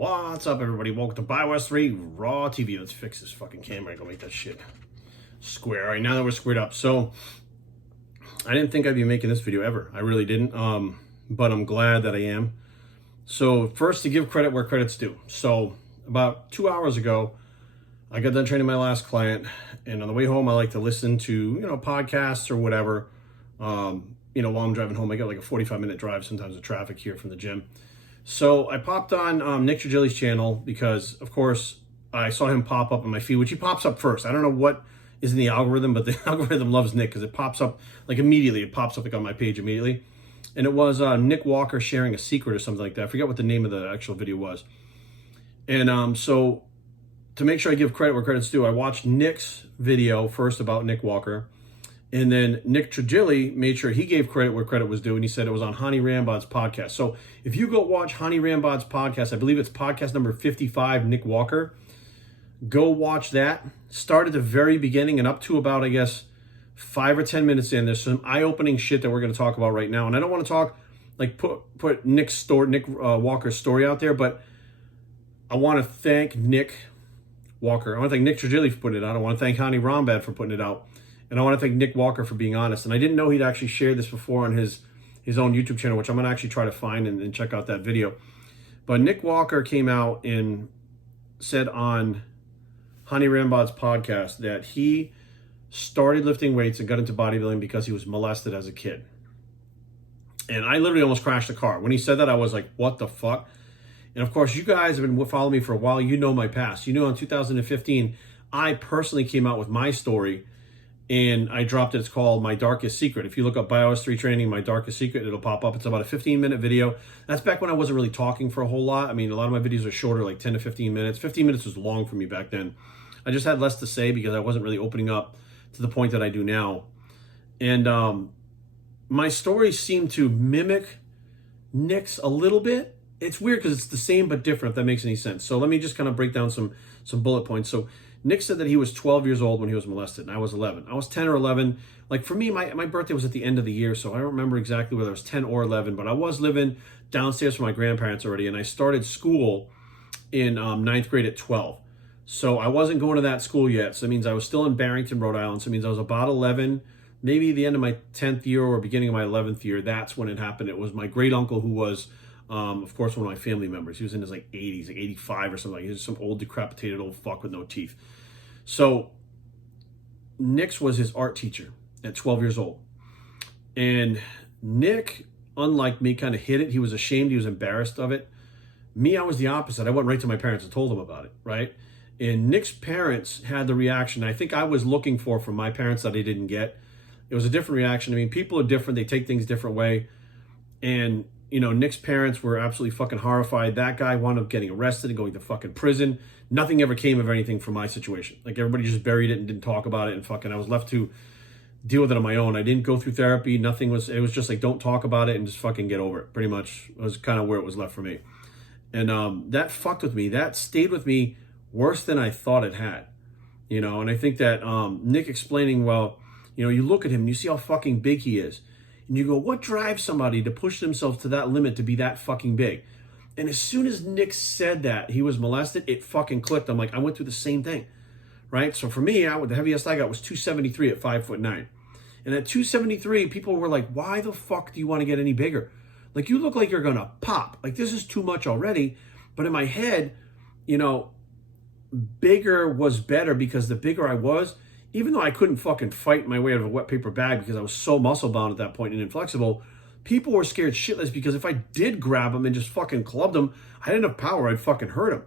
What's up, everybody? Welcome to Bioware 3 Raw TV. Let's fix this fucking camera. Go make that shit square. All right, now that we're squared up. So, I didn't think I'd be making this video ever. I really didn't. But I'm glad that I am. So, first, to give credit where credit's due. So, about 2 hours ago, I got done training my last client. And on the way home, I like to listen to, podcasts or whatever. While I'm driving home. I got like a 45-minute drive sometimes with traffic here from the gym. So I popped on Nick Trigili's channel because, of course, I saw him pop up on my feed, which he pops up first. I don't know what is in the algorithm, but the algorithm loves Nick because it pops up like immediately. It pops up like on my page immediately. And it was Nick Walker sharing a secret or something like that. I forget what the name of the actual video was. And so to make sure I give credit where credit's due, I watched Nick's video first about Nick Walker. And then Nick Trigili made sure he gave credit where credit was due, and he said it was on Hani Rambod's podcast. So if you go watch Hani Rambod's podcast, I believe it's podcast number 55, Nick Walker, go watch that. Start at the very beginning and up to about, I guess, 5 or 10 minutes in. There's some eye-opening shit that we're going to talk about right now. And I don't want to talk, like, put Nick Walker's story out there, but I want to thank Nick Walker. I want to thank Nick Trigili for putting it out. I want to thank Hani Rambod for putting it out. And I want to thank Nick Walker for being honest. And I didn't know he'd actually shared this before on his own YouTube channel, which I'm going to actually try to find and check out that video. But Nick Walker came out and said on Hani Rambod's podcast that he started lifting weights and got into bodybuilding because he was molested as a kid. And I literally almost crashed the car. When he said that, I was like, what the fuck? And of course, you guys have been following me for a while. You know my past. You know in 2015, I personally came out with my story. And I dropped it. It's called My Darkest Secret. If you look up Bioware 3 Training, My Darkest Secret, it'll pop up. It's about a 15-minute video. That's back when I wasn't really talking for a whole lot. I mean, a lot of my videos are shorter, like 10 to 15 minutes. 15 minutes was long for me back then. I just had less to say because I wasn't really opening up to the point that I do now. And my story seemed to mimic Nick's a little bit. It's weird because it's the same but different, if that makes any sense. So let me just kind of break down some bullet points. So Nick said that he was 12 years old when he was molested, and I was 11. I was 10 or 11. Like, for me, my birthday was at the end of the year, so I don't remember exactly whether I was 10 or 11, but I was living downstairs from my grandparents already, and I started school in 9th grade at 12. So I wasn't going to that school yet, so it means I was still in Barrington, Rhode Island, so it means I was about 11, maybe the end of my 10th year or beginning of my 11th year. That's when it happened. It was my great uncle who was, of course, one of my family members. He was in his, 80s, 85 or something. He was some old, decrepitated old fuck with no teeth. So Nick's was his art teacher at 12 years old. And Nick, unlike me, kind of hid it. He was ashamed. He was embarrassed of it. Me, I was the opposite. I went right to my parents and told them about it, right? And Nick's parents had the reaction I think I was looking for from my parents that I didn't get. It was a different reaction. I mean, people are different. They take things a different way. And, Nick's parents were absolutely fucking horrified. That guy wound up getting arrested and going to fucking prison. Nothing ever came of anything from my situation. Like, everybody just buried it and didn't talk about it, and fucking I was left to deal with it on my own. I didn't go through therapy. It was just like, don't talk about it and just fucking get over it. Pretty much was kind of where it was left for me. And that fucked with me. That stayed with me worse than I thought it had. And I think that Nick explaining, well, you look at him and you see how fucking big he is. And you go, what drives somebody to push themselves to that limit to be that fucking big? And as soon as Nick said that he was molested, it fucking clicked. I'm like, I went through the same thing, right? So for me, the heaviest I got was 273 at 5'9". And at 273, people were like, why the fuck do you want to get any bigger? Like, you look like you're going to pop. Like, this is too much already. But in my head, bigger was better because the bigger I was, even though I couldn't fucking fight my way out of a wet paper bag because I was so muscle bound at that point and inflexible, people were scared shitless because if I did grab them and just fucking clubbed them, I had enough power, I'd fucking hurt them.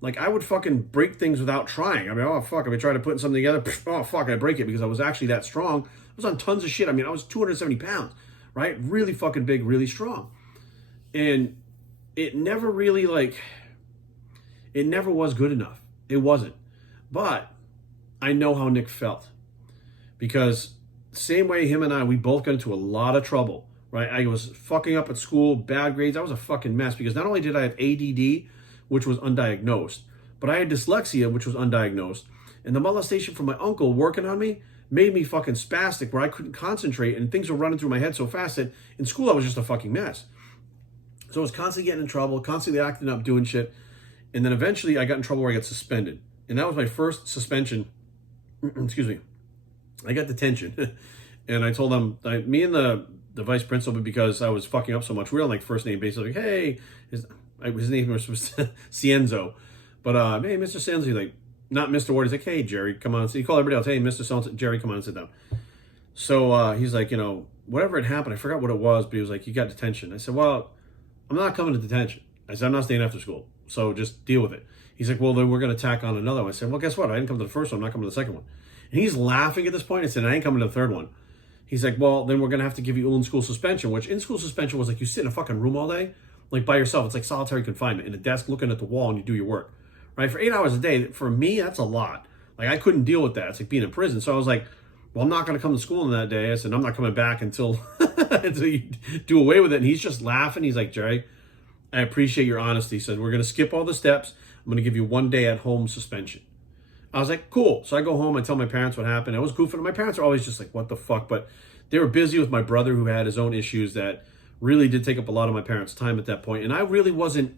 Like, I would fucking break things without trying. I mean, oh, fuck, if I tried to put something together, oh, fuck, I'd break it because I was actually that strong. I was on tons of shit. I mean, I was 270 pounds, right? Really fucking big, really strong. And it never really, it never was good enough. It wasn't. But I know how Nick felt. Because same way him and I, we both got into a lot of trouble. Right, I was fucking up at school, bad grades. I was a fucking mess because not only did I have ADD, which was undiagnosed, but I had dyslexia, which was undiagnosed. And the molestation from my uncle working on me made me fucking spastic where I couldn't concentrate and things were running through my head so fast that in school I was just a fucking mess. So I was constantly getting in trouble, constantly acting up, doing shit. And then eventually I got in trouble where I got suspended. And that was my first suspension. Excuse me. I got detention. And I told them, me and the vice principal, because I was fucking up so much, we were on like first name basis. Like, hey, his name was Cienzo. But, hey, Mr. Cienzo, he's like, not Mr. Ward. He's like, hey, Jerry, come on. So he called everybody else, hey, Mr. Cienzo, Jerry, come on and sit down. So he's like, whatever had happened, I forgot what it was, but he was like, you got detention. I said, well, I'm not coming to detention. I said, I'm not staying after school, so just deal with it. He's like, well, then we're going to tack on another one. I said, well, guess what? I didn't come to the first one. I'm not coming to the second one. And he's laughing at this point. I said, I ain't coming to the third one. He's like, well, then we're going to have to give you in-school suspension, which in-school suspension was like you sit in a fucking room all day, like by yourself. It's like solitary confinement in a desk looking at the wall and you do your work, right? For 8 hours a day, for me, that's a lot. Like, I couldn't deal with that. It's like being in prison. So I was like, well, I'm not going to come to school on that day. I said, I'm not coming back until, until you do away with it. And he's just laughing. He's like, Jerry, I appreciate your honesty. He said, we're going to skip all the steps. I'm going to give you 1 day at home suspension. I was like, cool. So I go home. I tell my parents what happened. I was goofing. My parents are always just like, what the fuck? But they were busy with my brother who had his own issues that really did take up a lot of my parents' time at that point. And I really wasn't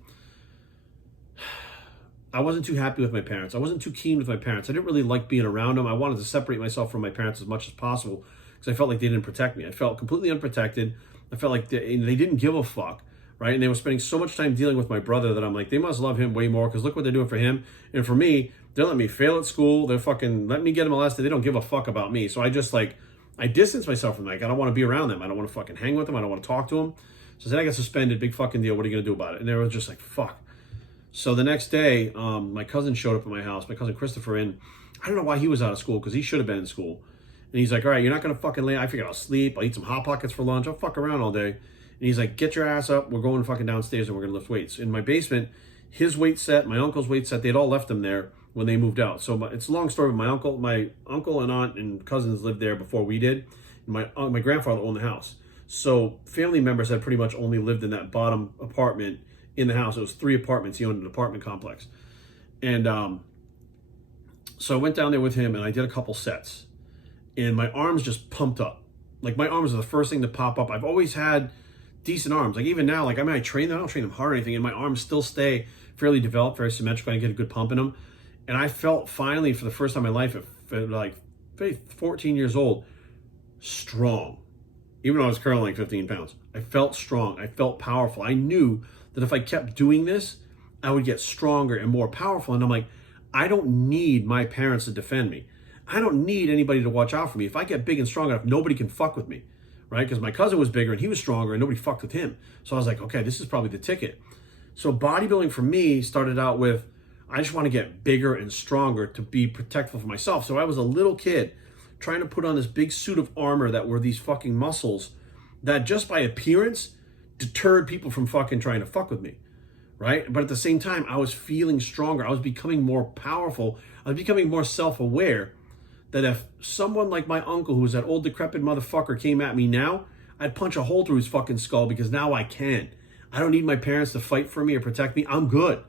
too happy with my parents. I wasn't too keen with my parents. I didn't really like being around them. I wanted to separate myself from my parents as much as possible because I felt like they didn't protect me. I felt completely unprotected. I felt like they didn't give a fuck, right? And they were spending so much time dealing with my brother that I'm like, they must love him way more because look what they're doing for him. And for me, they're letting me fail at school. They're fucking letting me get molested. They don't give a fuck about me. So I just I distance myself from them. Like, I don't want to be around them. I don't want to fucking hang with them. I don't want to talk to them. So then I got suspended. Big fucking deal. What are you going to do about it? And they were just like, fuck. So the next day, my cousin showed up at my house, my cousin Christopher, and I don't know why he was out of school because he should have been in school. And he's like, all right, you're not going to fucking lay. I figured I'll sleep. I'll eat some Hot Pockets for lunch. I'll fuck around all day. And he's like, get your ass up. We're going fucking downstairs and we're going to lift weights. In my basement, his weight set, my uncle's weight set, they'd all left them there when they moved out. So it's a long story. My uncle and aunt and cousins lived there before we did. And my grandfather owned the house. So family members had pretty much only lived in that bottom apartment in the house. It was 3 apartments. He owned an apartment complex. And so I went down there with him and I did a couple sets. And my arms just pumped up. Like, my arms are the first thing to pop up. I've always had decent arms. Like, even now, like, I mean, I train them. I don't train them hard or anything. And my arms still stay fairly developed, very symmetrical. I get a good pump in them. And I felt finally, for the first time in my life, at like 14 years old, strong. Even though I was curling like 15 pounds. I felt strong. I felt powerful. I knew that if I kept doing this, I would get stronger and more powerful. And I'm like, I don't need my parents to defend me. I don't need anybody to watch out for me. If I get big and strong enough, nobody can fuck with me, right? Because my cousin was bigger and he was stronger and nobody fucked with him. So I was like, okay, this is probably the ticket. So bodybuilding for me started out with, I just want to get bigger and stronger to be protectful for myself. So I was a little kid trying to put on this big suit of armor that were these fucking muscles that just by appearance deterred people from fucking trying to fuck with me, right? But at the same time, I was feeling stronger. I was becoming more powerful. I was becoming more self-aware that if someone like my uncle, who was that old decrepit motherfucker, came at me now, I'd punch a hole through his fucking skull because now I can. I don't need my parents to fight for me or protect me. I'm good,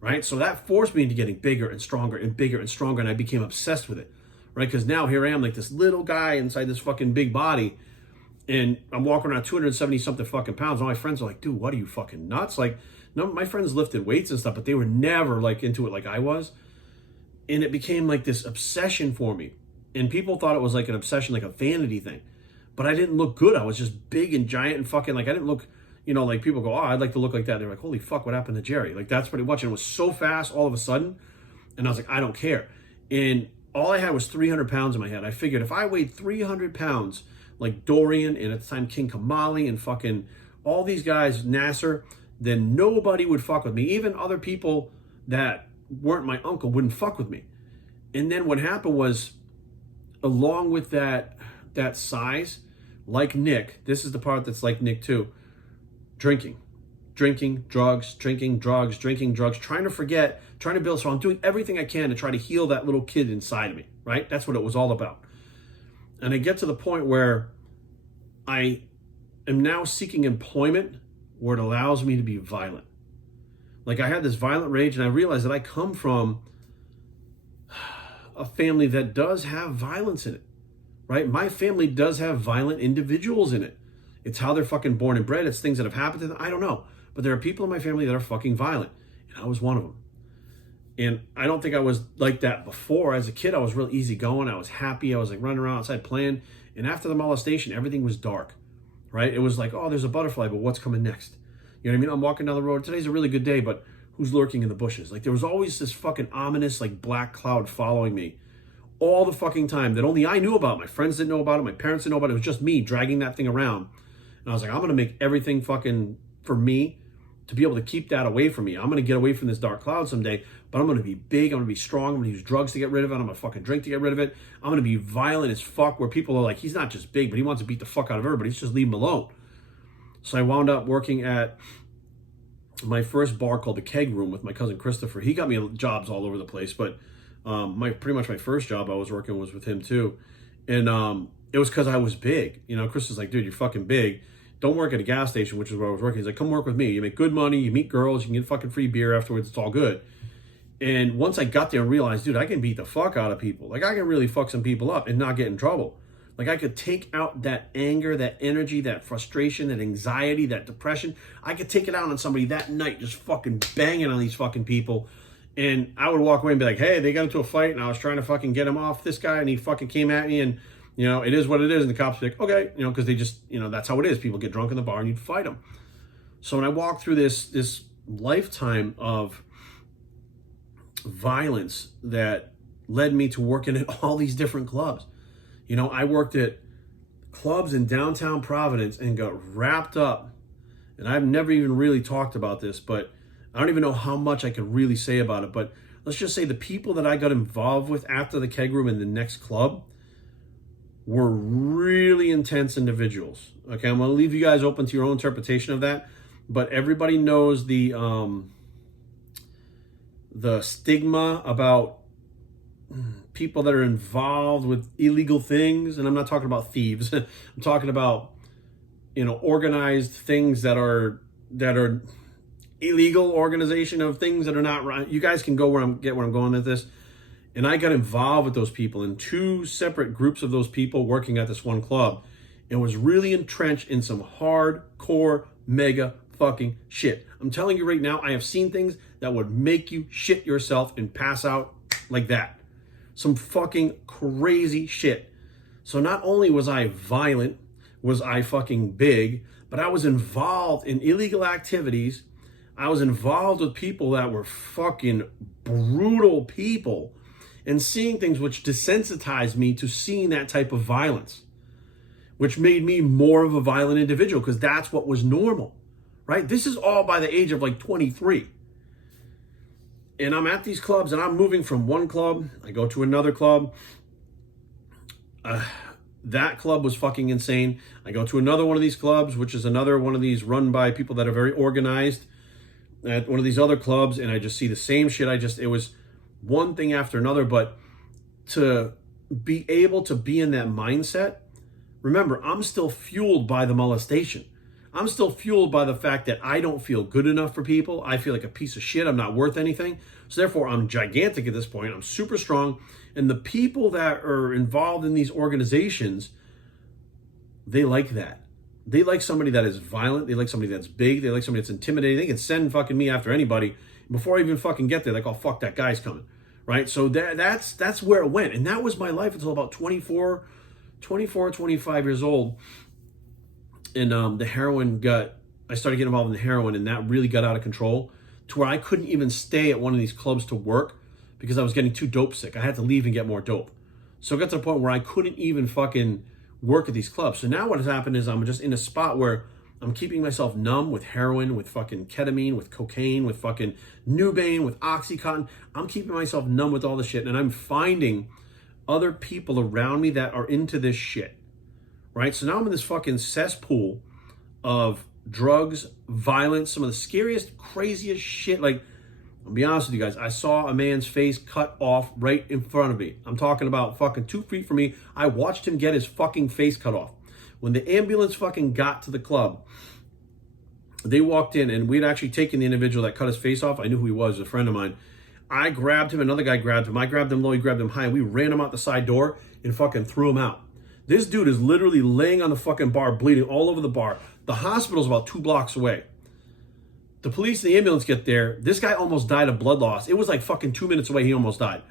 right? So that forced me into getting bigger and stronger and bigger and stronger, and I became obsessed with it, right? Because now here I am, like this little guy inside this fucking big body, and I'm walking around 270 something fucking pounds. All my friends are like, dude, what are you, fucking nuts? Like, no, my friends lifted weights and stuff, but they were never like into it like I was. And it became like this obsession for me. And people thought it was like an obsession, like a vanity thing. But I didn't look good. I was just big and giant and fucking, like, I didn't look, you know, like people go, oh, I'd like to look like that. They're like, holy fuck, what happened to Jerry? Like, that's pretty much. And it was so fast all of a sudden. And I was like, I don't care. And all I had was 300 pounds in my head. I figured if I weighed 300 pounds, like Dorian and at the time King Kamali and fucking all these guys, Nasser, then nobody would fuck with me. Even other people that weren't my uncle wouldn't fuck with me. And then what happened was, along with that size, like Nick, this is the part that's like Nick too, drinking, drugs, trying to forget, trying to build. So I'm doing everything I can to try to heal that little kid inside of me, right? That's what it was all about. And I get to the point where I am now seeking employment where it allows me to be violent. Like, I had this violent rage, and I realized that I come from a family that does have violence in it, right? My family does have violent individuals in it. It's how they're fucking born and bred. It's things that have happened to them. I don't know. But there are people in my family that are fucking violent. And I was one of them. And I don't think I was like that before. As a kid, I was real easygoing. I was happy. I was like running around outside playing. And after the molestation, everything was dark, right? It was like, oh, there's a butterfly, but what's coming next? You know what I mean? I'm walking down the road. Today's a really good day, but who's lurking in the bushes? Like, there was always this fucking ominous, like, black cloud following me all the fucking time that only I knew about. My friends didn't know about it. My parents didn't know about it. It was just me dragging that thing around. And I was like, I'm going to make everything fucking for me to be able to keep that away from me. I'm going to get away from this dark cloud someday, but I'm going to be big. I'm going to be strong. I'm going to use drugs to get rid of it. I'm going to fucking drink to get rid of it. I'm going to be violent as fuck, where people are like, he's not just big, but he wants to beat the fuck out of everybody. Let's just leave him alone. So I wound up working at my first bar called the Keg Room with my cousin Christopher. He got me jobs all over the place, but pretty much my first job I was working was with him too. And it was because I was big. You know, Chris was like, dude, you're fucking big. Don't work at a gas station, which is where I was working. He's like, come work with me. You make good money. You meet girls. You can get fucking free beer afterwards. It's all good. And once I got there and realized, dude, I can beat the fuck out of people. Like, I can really fuck some people up and not get in trouble. Like, I could take out that anger, that energy, that frustration, that anxiety, that depression. I could take it out on somebody that night, just fucking banging on these fucking people. And I would walk away and be like, hey, they got into a fight and I was trying to fucking get him off this guy and he fucking came at me and, you know, it is what it is. And the cops are like, okay, you know, because they just, you know, that's how it is. People get drunk in the bar and you'd fight them. So when I walked through this lifetime of violence that led me to working at all these different clubs. You know, I worked at clubs in downtown Providence and got wrapped up. And I've never even really talked about this, but I don't even know how much I could really say about it. But let's just say the people that I got involved with after the Keg Room and the next club were really intense individuals. Okay, I'm going to leave you guys open to your own interpretation of that. But everybody knows the stigma about people that are involved with illegal things. And I'm not talking about thieves. I'm talking about, you know, organized things that are illegal organization of things that are not right. You guys can go where I'm going with this. And I got involved with those people in two separate groups of those people working at this one club and was really entrenched in some hardcore mega fucking shit. I'm telling you right now, I have seen things that would make you shit yourself and pass out like that. Some fucking crazy shit. So not only was I violent, was I fucking big, but I was involved in illegal activities. I was involved with people that were fucking brutal people and seeing things which desensitized me to seeing that type of violence, which made me more of a violent individual because that's what was normal, right? This is all by the age of like 23. And I'm at these clubs and I'm moving from one club. I go to another club. That club was fucking insane. I go to another one of these clubs, which is another one of these run by people that are very organized at one of these other clubs. And I just see the same shit. It was one thing after another. But to be able to be in that mindset, remember, I'm still fueled by the molestation. I'm still fueled by the fact that I don't feel good enough for people. I feel like a piece of shit. I'm not worth anything. So therefore, I'm gigantic at this point. I'm super strong. And the people that are involved in these organizations, they like that. They like somebody that is violent. They like somebody that's big. They like somebody that's intimidating. They can send fucking me after anybody. Before I even fucking get there, like, oh, fuck, that guy's coming. Right? So that's where it went. And that was my life until about 24, 25 years old. And the heroin I started getting involved in the heroin, and that really got out of control to where I couldn't even stay at one of these clubs to work because I was getting too dope sick. I had to leave and get more dope. So it got to the point where I couldn't even fucking work at these clubs. So now what has happened is I'm just in a spot where I'm keeping myself numb with heroin, with fucking ketamine, with cocaine, with fucking Nubain, with Oxycontin. I'm keeping myself numb with all the shit, and I'm finding other people around me that are into this shit. Right? So now I'm in this fucking cesspool of drugs, violence, some of the scariest, craziest shit. Like, I'll be honest with you guys, I saw a man's face cut off right in front of me. I'm talking about fucking 2 feet from me. I watched him get his fucking face cut off. When the ambulance fucking got to the club, they walked in and we'd actually taken the individual that cut his face off. I knew who he was, a friend of mine. I grabbed him, another guy grabbed him. I grabbed him low, he grabbed him high. And we ran him out the side door and fucking threw him out. This dude is literally laying on the fucking bar, bleeding all over the bar. The hospital's about 2 blocks away. The police and the ambulance get there. This guy almost died of blood loss. It was like fucking 2 minutes away. He almost died.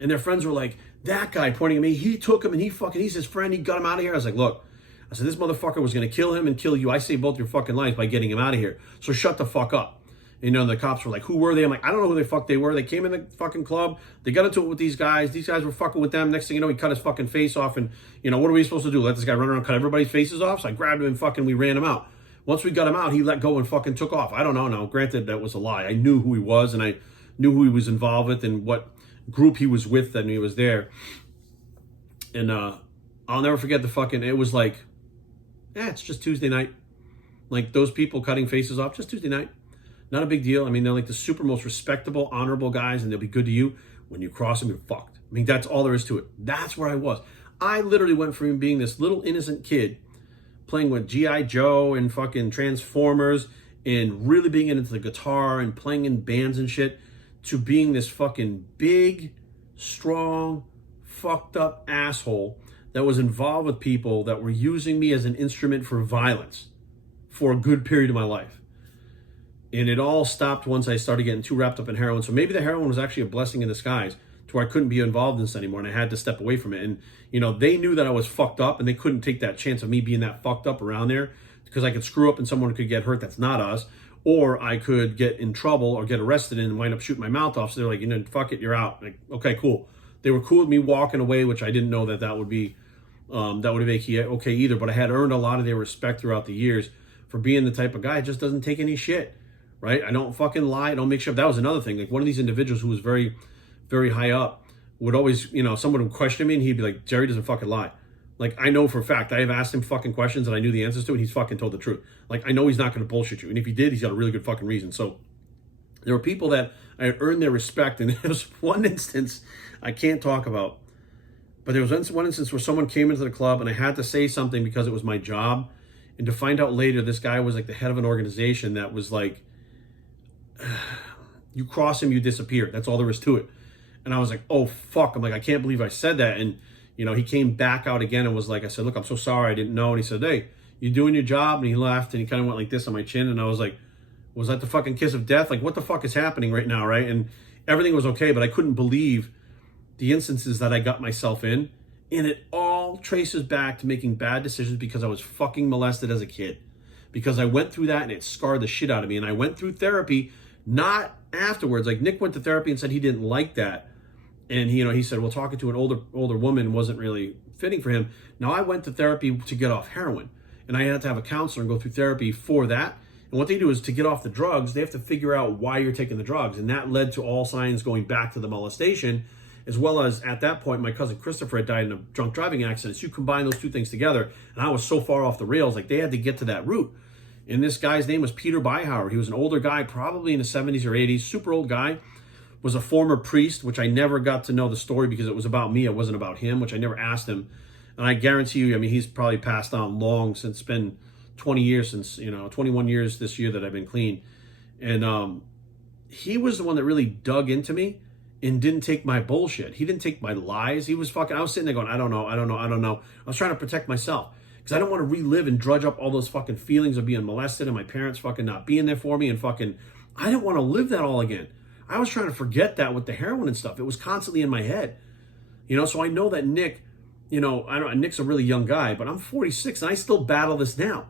And their friends were like, that guy pointing at me, he took him and he's his friend. He got him out of here. I was like, look, I said, this motherfucker was going to kill him and kill you. I saved both your fucking lives by getting him out of here. So shut the fuck up. And, you know, the cops were like, who were they? I'm like, I don't know who the fuck they were. They came in the fucking club. They got into it with these guys. These guys were fucking with them. Next thing you know, he cut his fucking face off. And, you know, what are we supposed to do? Let this guy run around and cut everybody's faces off? So I grabbed him and fucking we ran him out. Once we got him out, he let go and fucking took off. I don't know. Now, granted, that was a lie. I knew who he was and I knew who he was involved with and what group he was with when he was there. And I'll never forget it was like, it's just Tuesday night. Like those people cutting faces off, just Tuesday night. Not a big deal. I mean, they're like the super most respectable, honorable guys and they'll be good to you. When you cross them, you're fucked. I mean, that's all there is to it. That's where I was. I literally went from being this little innocent kid playing with G.I. Joe and fucking Transformers and really being into the guitar and playing in bands and shit to being this fucking big, strong, fucked up asshole that was involved with people that were using me as an instrument for violence for a good period of my life. And it all stopped once I started getting too wrapped up in heroin. So maybe the heroin was actually a blessing in disguise to where I couldn't be involved in this anymore and I had to step away from it. And, you know, they knew that I was fucked up and they couldn't take that chance of me being that fucked up around there because I could screw up and someone could get hurt that's not us, or I could get in trouble or get arrested and wind up shooting my mouth off. So they're like, you know, fuck it, you're out. Like, okay, cool. They were cool with me walking away, which I didn't know that would be, that would make you okay either. But I had earned a lot of their respect throughout the years for being the type of guy that just doesn't take any shit. Right? I don't fucking lie. I don't make shit up. That was another thing. Like one of these individuals who was very, very high up would always, you know, someone would question me and he'd be like, Jerry doesn't fucking lie. Like I know for a fact, I have asked him fucking questions and I knew the answers to and he's fucking told the truth. Like I know he's not going to bullshit you. And if he did, he's got a really good fucking reason. So there were people that I had earned their respect. And there was one instance I can't talk about, but there was one instance where someone came into the club and I had to say something because it was my job. And to find out later, this guy was like the head of an organization that was like, you cross him, you disappear. That's all there is to it. And I was like, oh, fuck. I'm like, I can't believe I said that. And, you know, he came back out again and was like, I said, look, I'm so sorry. I didn't know. And he said, hey, you doing your job? And he laughed and he kind of went like this on my chin. And I was like, was that the fucking kiss of death? Like, what the fuck is happening right now, right? And everything was okay, but I couldn't believe the instances that I got myself in. And it all traces back to making bad decisions because I was fucking molested as a kid. Because I went through that and it scarred the shit out of me. And I went through therapy. Not afterwards. Like Nick went to therapy and said he didn't like that. And he, you know, he said, well, talking to an older woman wasn't really fitting for him. Now I went to therapy to get off heroin and I had to have a counselor and go through therapy for that. And what they do is to get off the drugs, they have to figure out why you're taking the drugs. And that led to all signs going back to the molestation, as well as at that point, my cousin Christopher had died in a drunk driving accident. So you combine those two things together and I was so far off the rails, like they had to get to that root. And this guy's name was Peter Beihauer. He was an older guy, probably in the 70s or 80s, super old guy, was a former priest, which I never got to know the story because it was about me. It wasn't about him, which I never asked him. And I guarantee you, I mean, he's probably passed on long since. It's been 20 years since, 21 years this year that I've been clean. And he was the one that really dug into me and didn't take my bullshit. He didn't take my lies. He was fucking, I was sitting there going, I don't know. I was trying to protect myself. Because I don't want to relive and drudge up all those fucking feelings of being molested and my parents fucking not being there for me and fucking, I didn't want to live that all again. I was trying to forget that with the heroin and stuff. It was constantly in my head. So I know that Nick, Nick's a really young guy, but I'm 46 and I still battle this now.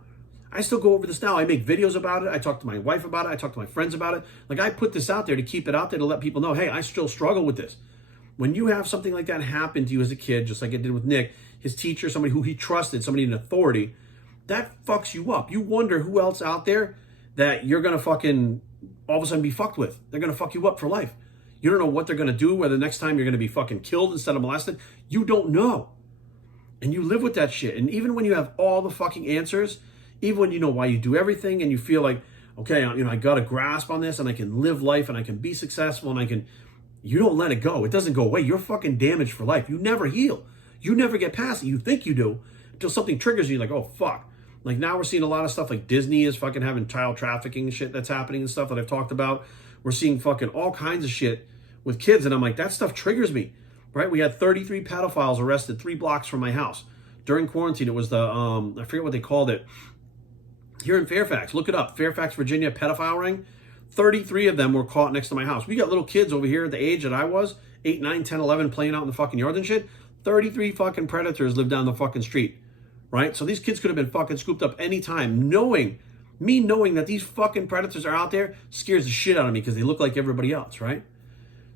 I still go over this now. I make videos about it. I talk to my wife about it. I talk to my friends about it. Like I put this out there to keep it out there to let people know, hey, I still struggle with this. When you have something like that happen to you as a kid, just like it did with Nick, his teacher, somebody who he trusted, somebody in authority, that fucks you up. You wonder who else out there that you're going to fucking all of a sudden be fucked with. They're going to fuck you up for life. You don't know what they're going to do, whether next time you're going to be fucking killed instead of molested. You don't know. And you live with that shit. And even when you have all the fucking answers, even when you know why you do everything and you feel like, okay, I got a grasp on this and I can live life and I can be successful and you don't let it go. It doesn't go away. You're fucking damaged for life. You never heal. You never get past it. You think you do until something triggers you like, oh, fuck. Like now we're seeing a lot of stuff like Disney is fucking having child trafficking and shit that's happening and stuff that I've talked about. We're seeing fucking all kinds of shit with kids. And I'm like, that stuff triggers me, right? We had 33 pedophiles arrested 3 blocks from my house. During quarantine, it was the, I forget what they called it. Here in Fairfax, look it up. Fairfax, Virginia pedophile ring. 33 of them were caught next to my house. We got little kids over here at the age that I was, 8, 9, 10, 11, playing out in the fucking yard and shit. 33 fucking predators live down the fucking street, right? So these kids could have been fucking scooped up anytime. Knowing that these fucking predators are out there scares the shit out of me because they look like everybody else, right?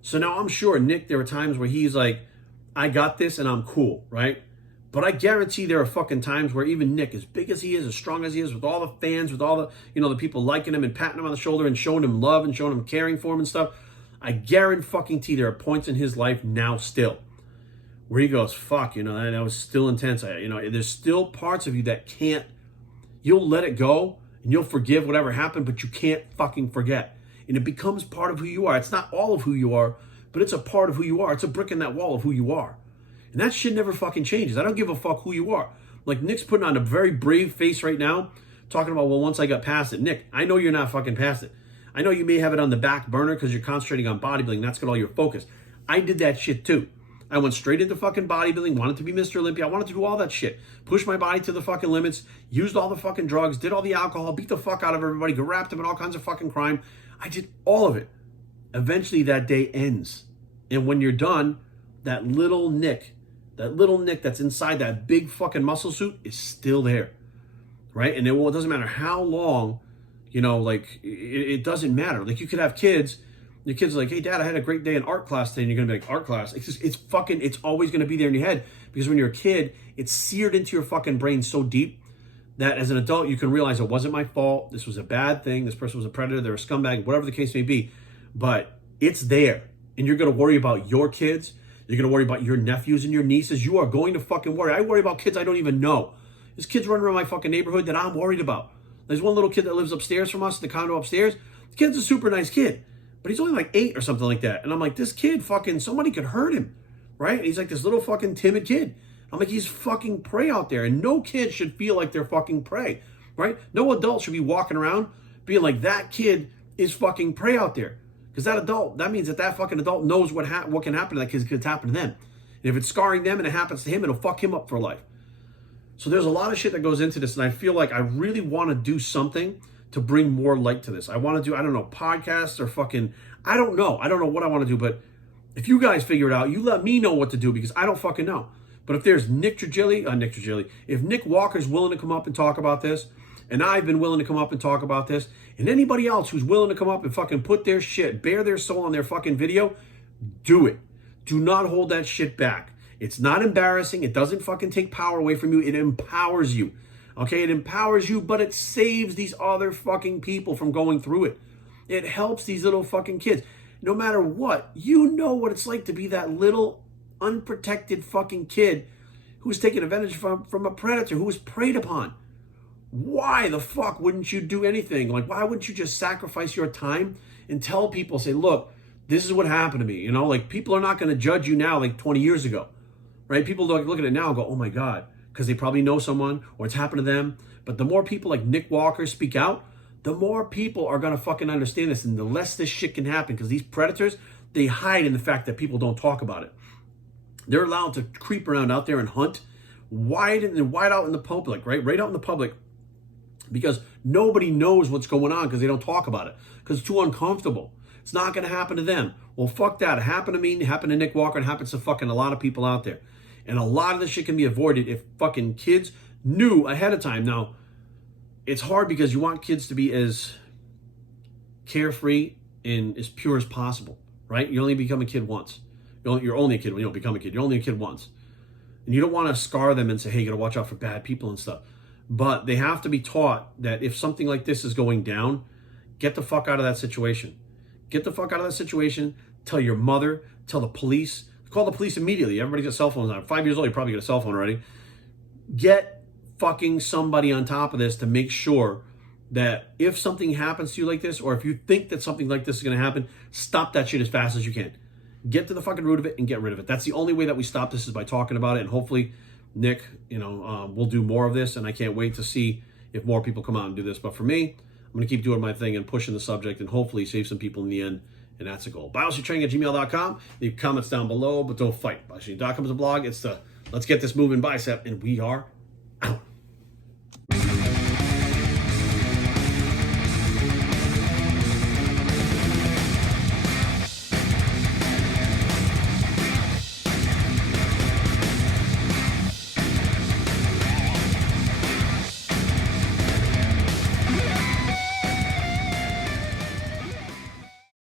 So now I'm sure Nick, there were times where he's like, I got this and I'm cool, right? But I guarantee there are fucking times where even Nick, as big as he is, as strong as he is, with all the fans, with all the, the people liking him and patting him on the shoulder and showing him love and showing him caring for him and stuff, I guarantee there are points in his life now still where he goes, fuck, that was still intense. There's still parts of you that you'll let it go and you'll forgive whatever happened, but you can't fucking forget. And it becomes part of who you are. It's not all of who you are, but it's a part of who you are. It's a brick in that wall of who you are. And that shit never fucking changes. I don't give a fuck who you are. Like Nick's putting on a very brave face right now, talking about, well, once I got past it. Nick, I know you're not fucking past it. I know you may have it on the back burner because you're concentrating on bodybuilding. That's got all your focus. I did that shit too. I went straight into fucking bodybuilding, wanted to be Mr. Olympia. I wanted to do all that shit. Push my body to the fucking limits, used all the fucking drugs, did all the alcohol, beat the fuck out of everybody, got wrapped up in all kinds of fucking crime. I did all of it. Eventually that day ends. And when you're done, that little Nick that's inside that big fucking muscle suit is still there, right? And it doesn't matter how long, it doesn't matter. Like you could have kids, your kids are like, hey dad, I had a great day in art class today, and you're gonna be like, art class? It's always gonna be there in your head, because when you're a kid, it's seared into your fucking brain so deep that as an adult, you can realize it wasn't my fault, this was a bad thing, this person was a predator, they're a scumbag, whatever the case may be, but it's there. And you're gonna worry about your kids, you're going to worry about your nephews and your nieces. You are going to fucking worry. I worry about kids I don't even know. There's kids running around my fucking neighborhood that I'm worried about. There's one little kid that lives upstairs from us, the condo upstairs. The kid's a super nice kid, but he's only like 8 or something like that. And I'm like, this kid fucking, somebody could hurt him, right? And he's like this little fucking timid kid. I'm like, he's fucking prey out there. And no kid should feel like they're fucking prey, right? No adult should be walking around being like, that kid is fucking prey out there. Because that means that fucking adult knows what can happen to that kid could happen to them. And if it's scarring them and it happens to him, it'll fuck him up for life. So there's a lot of shit that goes into this, and I feel like I really want to do something to bring more light to this. I want to do, podcasts or fucking, I don't know what I want to do, but if you guys figure it out, you let me know what to do, because I don't fucking know. But if there's if Nick Walker's willing to come up and talk about this, and I've been willing to come up and talk about this, and anybody else who's willing to come up and fucking put their shit, bare their soul on their fucking video, do it. Do not hold that shit back. It's not embarrassing. It doesn't fucking take power away from you. It empowers you. Okay, it empowers you, but it saves these other fucking people from going through it. It helps these little fucking kids. No matter what, you know what it's like to be that little unprotected fucking kid who's taken advantage from a predator, who was preyed upon. Why the fuck wouldn't you do anything? Like, why wouldn't you just sacrifice your time and tell people, say, look, this is what happened to me. Like, people are not going to judge you now like 20 years ago, right? People look at it now and go, oh my God, because they probably know someone or it's happened to them. But the more people like Nick Walker speak out, the more people are going to fucking understand this, and the less this shit can happen, because these predators, they hide in the fact that people don't talk about it. They're allowed to creep around out there and hunt wide out in the public, right out in the public, because nobody knows what's going on, because they don't talk about it, because it's too uncomfortable. It's not going to happen to them. Well, fuck that. It happened to me, it happened to Nick Walker, it happens to fucking a lot of people out there. And a lot of this shit can be avoided if fucking kids knew ahead of time. Now, it's hard because you want kids to be as carefree and as pure as possible, right? You only become a kid once. You're only a kid when you don't become a kid. You're only a kid once. And you don't want to scar them and say, hey, you got to watch out for bad people and stuff. But they have to be taught that if something like this is going down, get the fuck out of that situation. Get the fuck out of that situation. Tell your mother. Tell the police. Call the police immediately. Everybody's got cell phones now. 5 years old, you probably got a cell phone already. Get fucking somebody on top of this to make sure that if something happens to you like this, or if you think that something like this is going to happen, stop that shit as fast as you can. Get to the fucking root of it and get rid of it. That's the only way that we stop this, is by talking about it. And hopefully Nick, will do more of this, and I can't wait to see if more people come out and do this. But for me, I'm going to keep doing my thing and pushing the subject, and hopefully save some people in the end, and that's a goal. BioStraining@gmail.com. Leave comments down below, but don't fight. BioStraining.com is a blog. It's the let's get this moving bicep, and we are